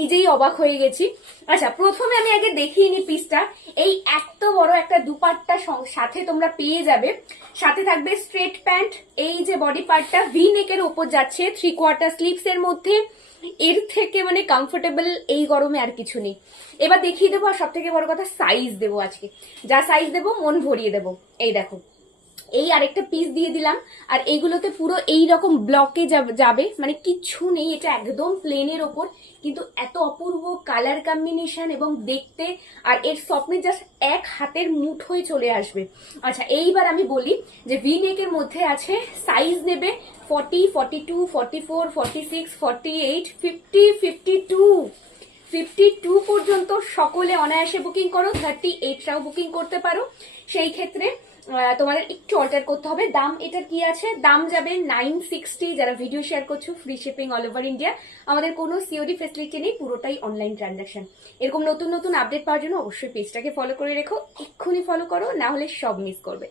নিজেই অবাক হয়ে গেছি। আচ্ছা, প্রথমে আমি আগে দেখিয়ে নি পিসটা। এই এত বড় একটা দুপাট্টা সাথে তোমরা পেয়ে যাবে, সাথে থাকবে স্ট্রেট প্যান্ট। এই যে বডি পার্টটা ভি নেকের ওপর যাচ্ছে, 3/4 স্লিভস এর মধ্যে। এর থেকে মানে কমফোর্টেবল এই গরমে আর কিছু নেই। এবার দেখিয়ে দেবো, আর সব থেকে বড় কথা সাইজ দেবো আজকে, যা সাইজ দেবো মন ভরিয়ে দেবো। এই দেখো, এই আরেকটা পিস দিয়ে দিলাম। আর এইগুলোতে পুরো এই রকম ব্লকে যাবে, মানে কিচ্ছু নেই, এটা একদম প্লেনের ওপর, কিন্তু এত অপূর্ব কালার কম্বিনেশন এবং দেখতে, আর এর সফটনেস জাস্ট এক হাতের মুঠোয় চলে আসবে। আচ্ছা, এইবার আমি বলি যে ভি নেকের মধ্যে আছে, সাইজ নেবে 40, 42, 44, 46, 48, 50, 52 পর্যন্ত সকলে অনায়াসে বুকিং করো। 38টাও বুকিং করতে পারো। সেই ক্ষেত্রে তোমাদের একটু অল্টার করতে হবে। দাম এটার কি আছে, দাম যাবে 960। যারা ভিডিও শেয়ার করছো, free shipping all over India. আমাদের কোনো সিওডি ফেসিলিটি নেই, পুরোটাই অনলাইন ট্রানজাকশন। এরকম নতুন নতুন আপডেট পাওয়ার জন্য অবশ্যই পেজটাকে ফলো করে রেখো, এক্ষুনি ফলো করো, না হলে সব মিস করবে।